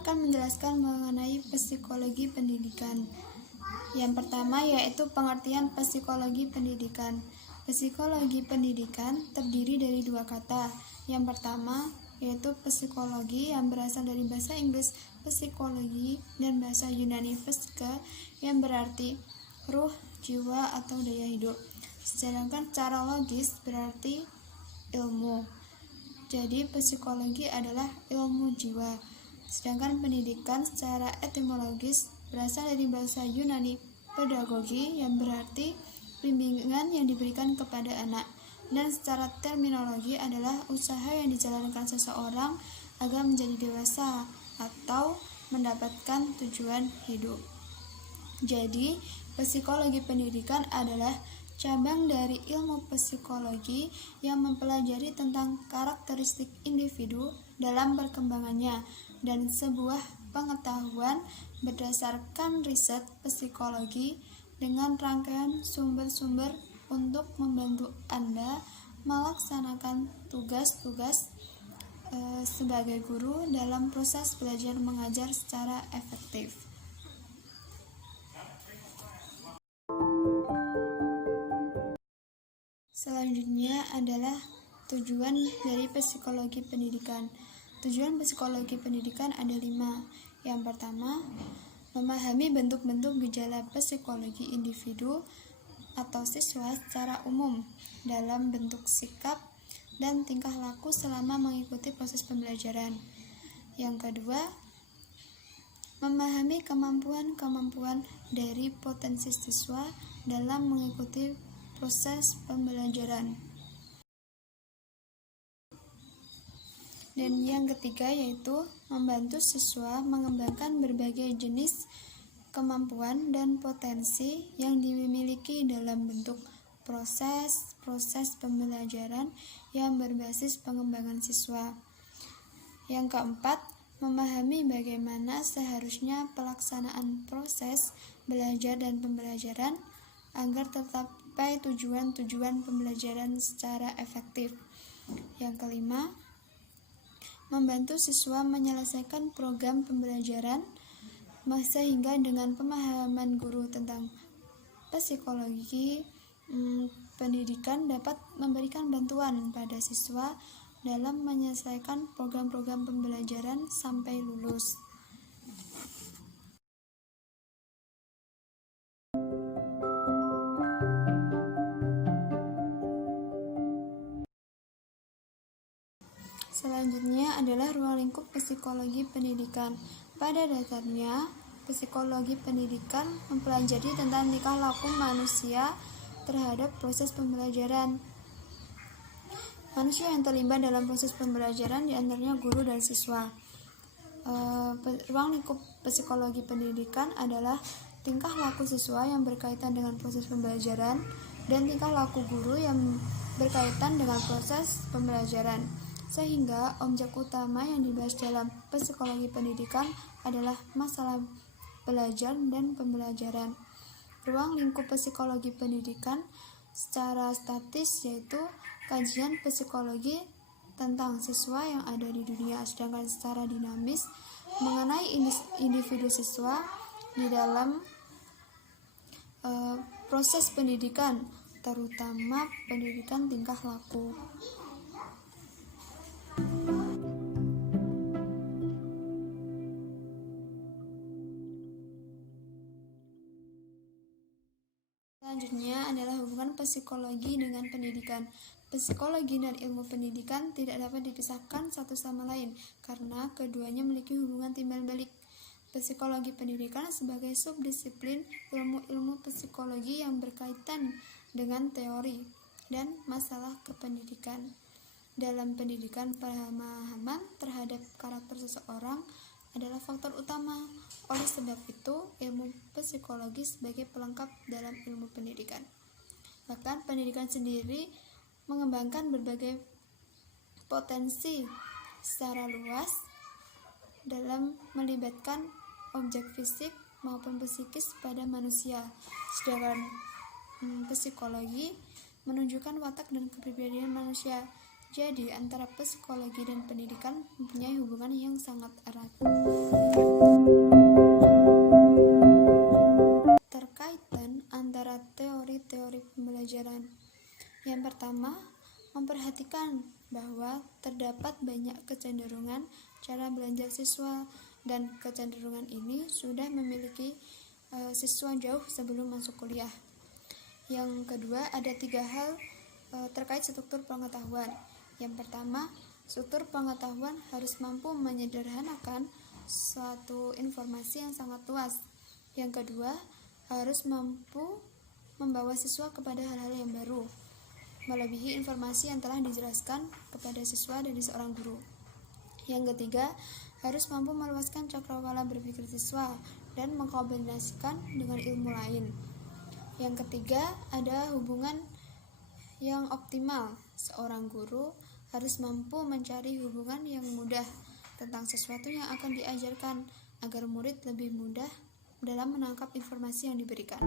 akan menjelaskan mengenai psikologi pendidikan. Yang pertama yaitu pengertian psikologi pendidikan. Psikologi pendidikan terdiri dari dua kata. Yang pertama yaitu psikologi yang berasal dari bahasa Inggris psikologi dan bahasa Yunani psike yang berarti ruh, jiwa, atau daya hidup. Sedangkan secara logis berarti ilmu. Jadi psikologi adalah ilmu jiwa. Sedangkan pendidikan secara etimologis berasal dari bahasa Yunani pedagogi yang berarti bimbingan yang diberikan kepada anak. Dan secara terminologi adalah usaha yang dijalankan seseorang agar menjadi dewasa atau mendapatkan tujuan hidup. Jadi, psikologi pendidikan adalah cabang dari ilmu psikologi yang mempelajari tentang karakteristik individu dalam perkembangannya dan sebuah pengetahuan berdasarkan riset psikologi dengan rangkaian sumber-sumber untuk membantu Anda melaksanakan tugas-tugas sebagai guru dalam proses belajar mengajar secara efektif. Selanjutnya adalah tujuan dari psikologi pendidikan. Tujuan psikologi pendidikan ada 5. Yang pertama, memahami bentuk-bentuk gejala psikologi individu atau siswa secara umum dalam bentuk sikap dan tingkah laku selama mengikuti proses pembelajaran. Yang kedua, memahami kemampuan-kemampuan dari potensi siswa dalam mengikuti proses pembelajaran. Dan yang ketiga yaitu membantu siswa mengembangkan berbagai jenis kemampuan dan potensi yang dimiliki dalam bentuk proses pembelajaran yang berbasis pengembangan siswa. Yang keempat, memahami bagaimana seharusnya pelaksanaan proses belajar dan pembelajaran agar tercapai tujuan-tujuan pembelajaran secara efektif. Yang kelima, membantu siswa menyelesaikan program pembelajaran sehingga dengan pemahaman guru tentang psikologi pendidikan dapat memberikan bantuan pada siswa dalam menyelesaikan program-program pembelajaran sampai lulus. Selanjutnya adalah ruang lingkup psikologi pendidikan. Pada dasarnya, psikologi pendidikan mempelajari tentang tingkah laku manusia terhadap proses pembelajaran. Manusia yang terlibat dalam proses pembelajaran diantaranya guru dan siswa. Ruang lingkup psikologi pendidikan adalah tingkah laku siswa yang berkaitan dengan proses pembelajaran dan tingkah laku guru yang berkaitan dengan proses pembelajaran. Sehingga objek utama yang dibahas dalam psikologi pendidikan adalah masalah belajar dan pembelajaran. Ruang lingkup psikologi pendidikan secara statis yaitu kajian psikologi tentang siswa yang ada di dunia, sedangkan secara dinamis mengenai individu siswa di dalam proses pendidikan, terutama pendidikan tingkah laku. Selanjutnya adalah hubungan psikologi dengan pendidikan. Psikologi dan ilmu pendidikan tidak dapat dipisahkan satu sama lain karena keduanya memiliki hubungan timbal balik. Psikologi pendidikan sebagai subdisiplin ilmu-ilmu psikologi yang berkaitan dengan teori dan masalah kependidikan. Dalam pendidikan, pemahaman terhadap karakter seseorang adalah faktor utama. Oleh sebab itu, ilmu psikologi sebagai pelengkap dalam ilmu pendidikan. Bahkan pendidikan sendiri mengembangkan berbagai potensi secara luas dalam melibatkan objek fisik maupun psikis pada manusia. Sedangkan psikologi menunjukkan watak dan kepribadian manusia. Jadi, antara psikologi dan pendidikan mempunyai hubungan yang sangat erat. Terkaitan antara teori-teori pembelajaran. Yang pertama, memperhatikan bahwa terdapat banyak kecenderungan cara belajar siswa, dan kecenderungan ini sudah memiliki siswa jauh sebelum masuk kuliah. Yang kedua, ada 3 hal terkait struktur pengetahuan. Yang pertama, struktur pengetahuan harus mampu menyederhanakan suatu informasi yang sangat luas. Yang kedua, harus mampu membawa siswa kepada hal-hal yang baru, melebihi informasi yang telah dijelaskan kepada siswa dari seorang guru. Yang ketiga, harus mampu meluaskan cakrawala berpikir siswa dan mengkombinasikan dengan ilmu lain. Yang ketiga, ada hubungan yang optimal. Seorang guru harus mampu mencari hubungan yang mudah tentang sesuatu yang akan diajarkan agar murid lebih mudah dalam menangkap informasi yang diberikan.